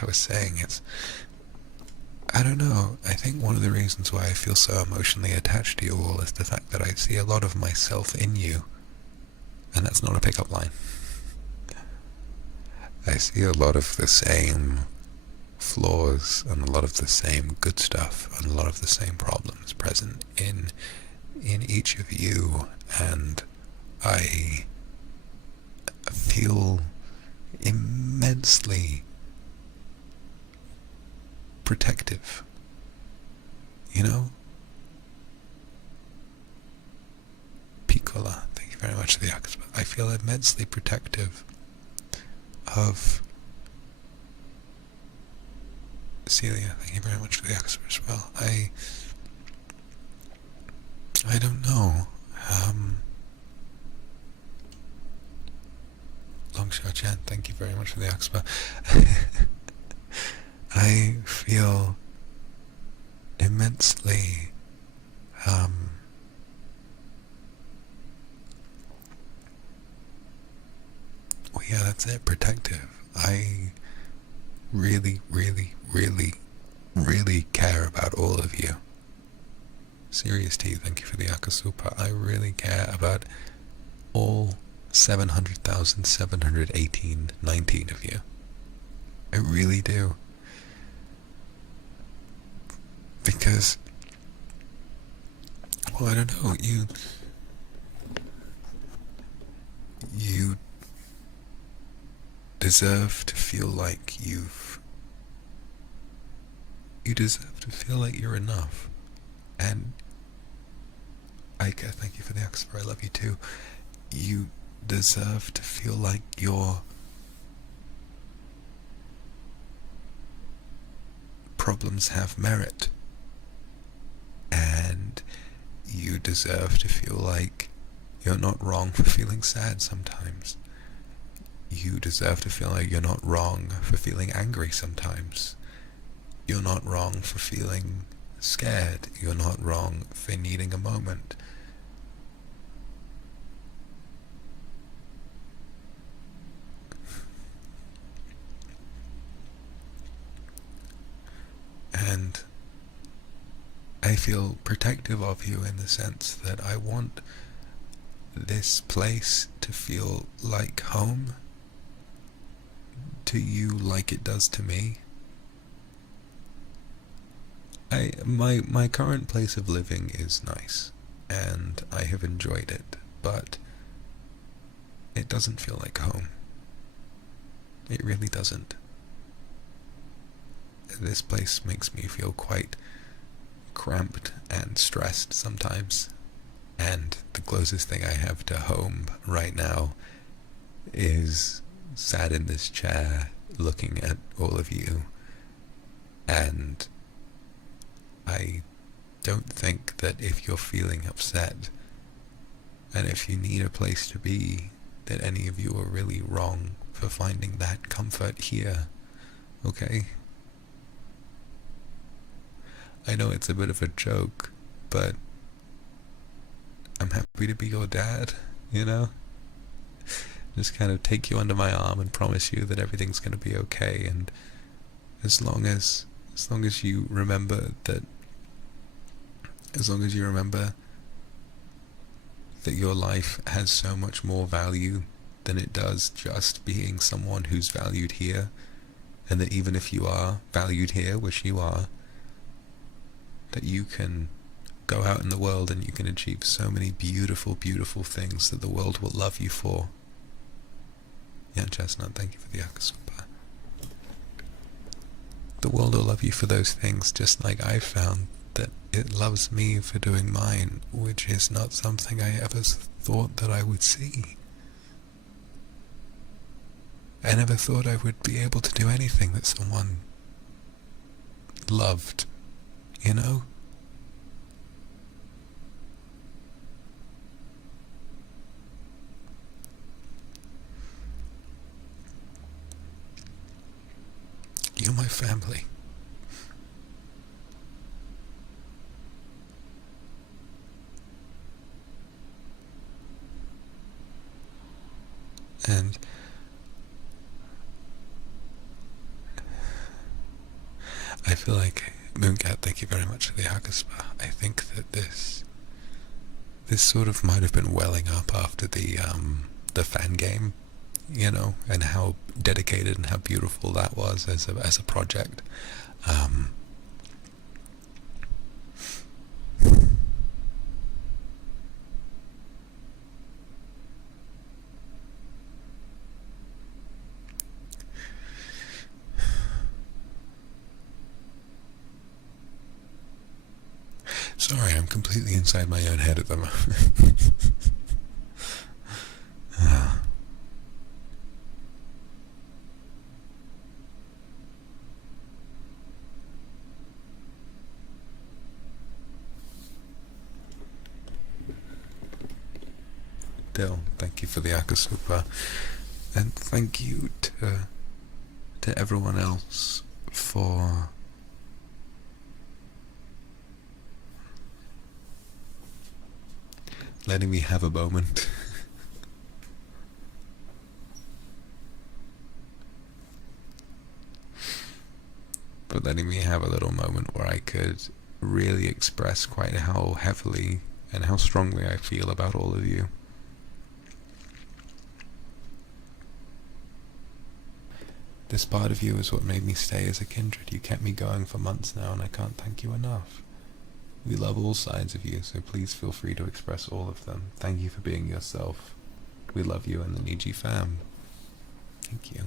I was saying, I don't know, I think one of the reasons why I feel so emotionally attached to you all is the fact that I see a lot of myself in you, and that's not a pickup line. I see a lot of the same flaws and a lot of the same good stuff and a lot of the same problems present in each of you, and I feel immensely protective, you know? Piccola, thank you very much for the Akuma. I feel immensely protective of Celia, thank you very much for the Akuma as well. I don't know. Longshot Chan, thank you very much for the Akuma. I feel immensely well, yeah, that's it, protective. I really, really, really, really care about all of you. Serious T, thank you for the Akasupa. I really care about all 700,718 of you. I really do. Because, well, I don't know, you deserve to feel like you deserve to feel like you're enough. And Ike, thank you for the Oxford, I love you too. You deserve to feel like your problems have merit. And you deserve to feel like you're not wrong for feeling sad sometimes. You deserve to feel like you're not wrong for feeling angry sometimes. You're not wrong for feeling scared. You're not wrong for needing a moment. And I feel protective of you in the sense that I want this place to feel like home to you, like it does to me. My current place of living is nice, and I have enjoyed it, but it doesn't feel like home. It really doesn't. This place makes me feel quite cramped and stressed sometimes, and the closest thing I have to home right now is sat in this chair looking at all of you, and I don't think that if you're feeling upset and if you need a place to be, that any of you are really wrong for finding that comfort here, okay? I know it's a bit of a joke, but I'm happy to be your dad, you know? Just kind of take you under my arm and promise you that everything's going to be okay, and as long as you remember that your life has so much more value than it does just being someone who's valued here, and that even if you are valued here, which you are, that you can go out in the world and you can achieve so many beautiful, beautiful things that the world will love you for. Yeah, Chestnut, thank you for the Akasupa. The world will love you for those things, just like I found that it loves me for doing mine, which is not something I ever thought that I would see. I never thought I would be able to do anything that someone loved, you know? You're my family. And I feel like, Mooncat, thank you very much for the Hakuspa. I think that this sort of might have been welling up after the fan game, you know, and how dedicated and how beautiful that was as a project. Sorry, I'm completely inside my own head at the moment. Dill, thank you for the Akasupa, and thank you to everyone else for letting me have a moment. For letting me have a little moment where I could really express quite how heavily and how strongly I feel about all of you. This part of you is what made me stay as a kindred. You kept me going for months now, and I can't thank you enough. We love all sides of you, so please feel free to express all of them. Thank you for being yourself. We love you and the Niji fam. Thank you.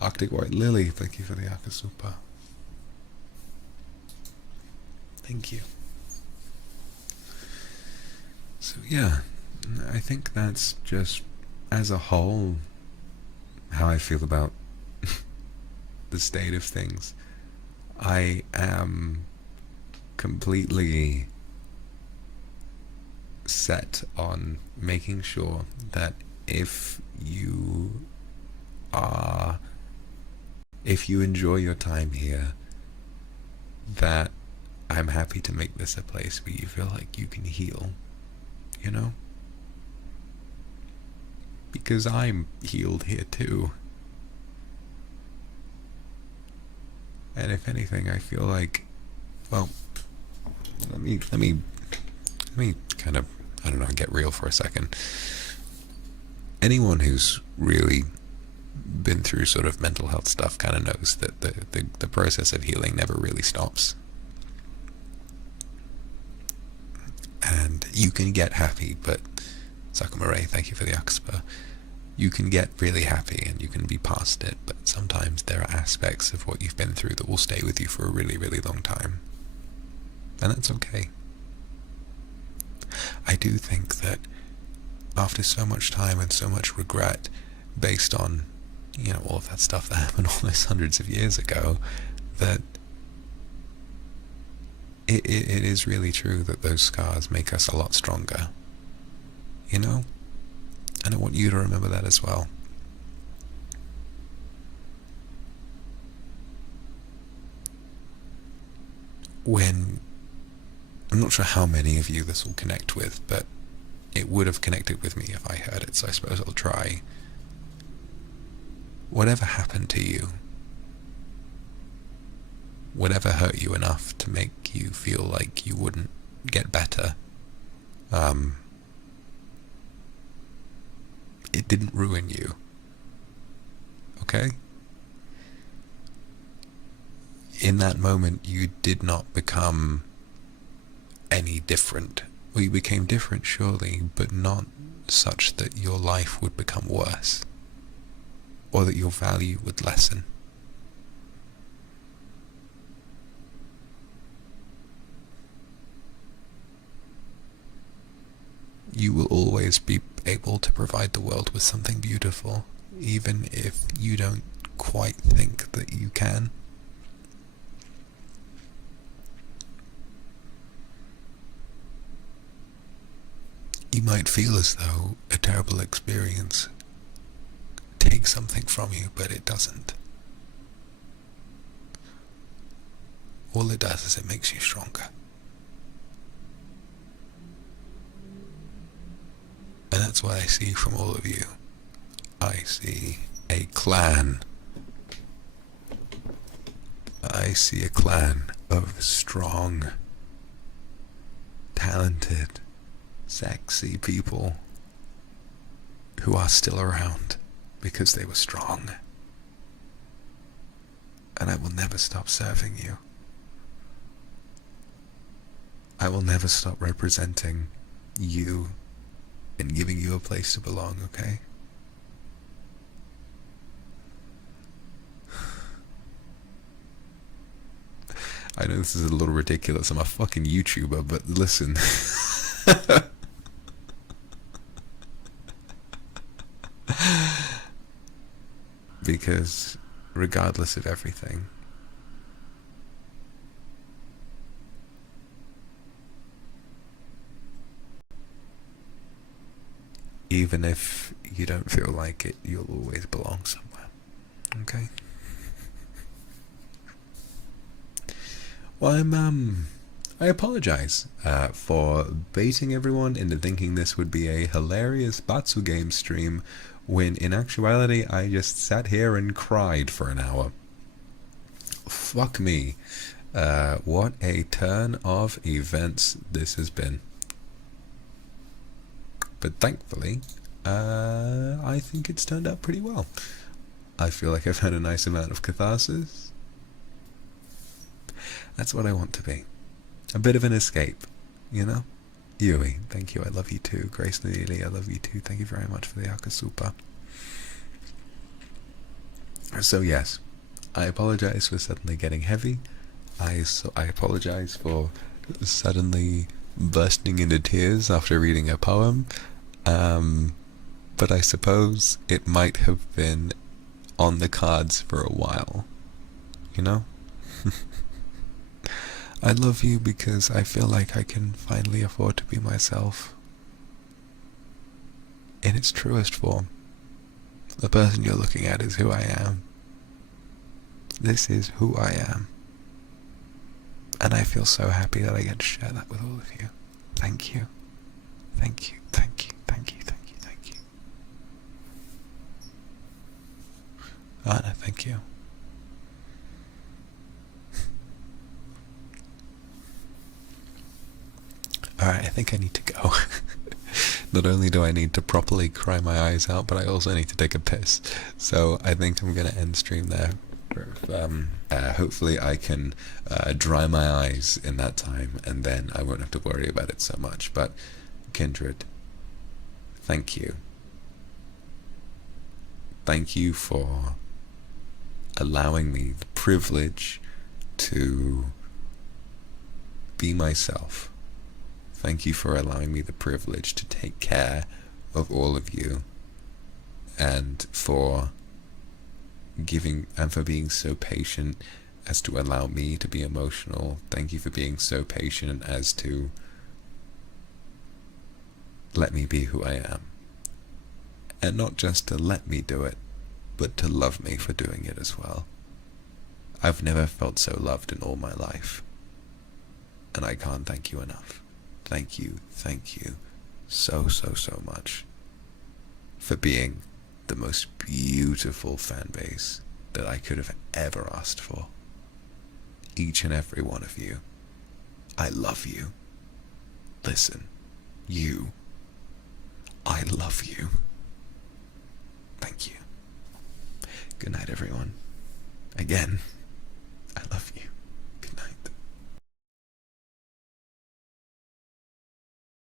Arctic White Lily, thank you for the Akasupa. Thank you. So yeah, I think that's just, as a whole, how I feel about the state of things. I am completely set on making sure that if you enjoy your time here, that I'm happy to make this a place where you feel like you can heal, you know? Because I'm healed here too. And if anything, I feel like, well, let me kind of, I don't know, get real for a second. Anyone who's really been through sort of mental health stuff kind of knows that the process of healing never really stops. And you can get happy, but Sakumare, thank you for the Oxpa. You can get really happy and you can be past it, but sometimes there are aspects of what you've been through that will stay with you for a really, really long time. And that's okay. I do think that after so much time and so much regret based on, you know, all of that stuff that happened almost hundreds of years ago, that it is really true that those scars make us a lot stronger, you know? And I want you to remember that as well. When, I'm not sure how many of you this will connect with, but it would have connected with me if I heard it, so I suppose I'll try. Whatever happened to you, whatever hurt you enough to make you feel like you wouldn't get better, it didn't ruin you, okay? In that moment, you did not become any different. Well, you became different, surely, but not such that your life would become worse, or that your value would lessen. You will always be able to provide the world with something beautiful, even if you don't quite think that you can. You might feel as though a terrible experience takes something from you, but it doesn't. All it does is it makes you stronger. And that's what I see from all of you. I see a clan I see a clan of strong, talented, sexy people who are still around because they were strong. And I will never stop serving you. I will never stop representing you and giving you a place to belong, okay? I know this is a little ridiculous. I'm a fucking YouTuber, but listen. Because regardless of everything, even if you don't feel like it, you'll always belong somewhere, okay? Well, I apologize for baiting everyone into thinking this would be a hilarious Batsu game stream, when in actuality I just sat here and cried for an hour. Fuck me. What a turn of events this has been. But thankfully, I think it's turned out pretty well. I feel like I've had a nice amount of catharsis. That's what I want to be. A bit of an escape, you know? Yui, thank you, I love you too. Grace Neely, I love you too. Thank you very much for the Akasupa. So yes, I apologize for suddenly getting heavy. I apologize for suddenly bursting into tears after reading a poem. But I suppose it might have been on the cards for a while, you know? I love you because I feel like I can finally afford to be myself in its truest form. The person you're looking at is who I am. This is who I am. And I feel so happy that I get to share that with all of you. Thank you. Thank you, thank you, thank you, thank you, thank you. Anna, thank you. Alright, I think I need to go. Not only do I need to properly cry my eyes out, but I also need to take a piss. So I think I'm going to end stream there. Hopefully I can dry my eyes in that time, and then I won't have to worry about it so much. But Kindred, thank you. Thank you for allowing me the privilege to be myself. Thank you for allowing me the privilege to take care of all of you, and for being so patient as to allow me to be emotional. Thank you for being so patient as to let me be who I am. And not just to let me do it, but to love me for doing it as well. I've never felt so loved in all my life, and I can't thank you enough. Thank you so much for being the most beautiful fan base that I could have ever asked for. Each and every one of you. I love you. Listen, you. I love you. Thank you. Good night, everyone. Again.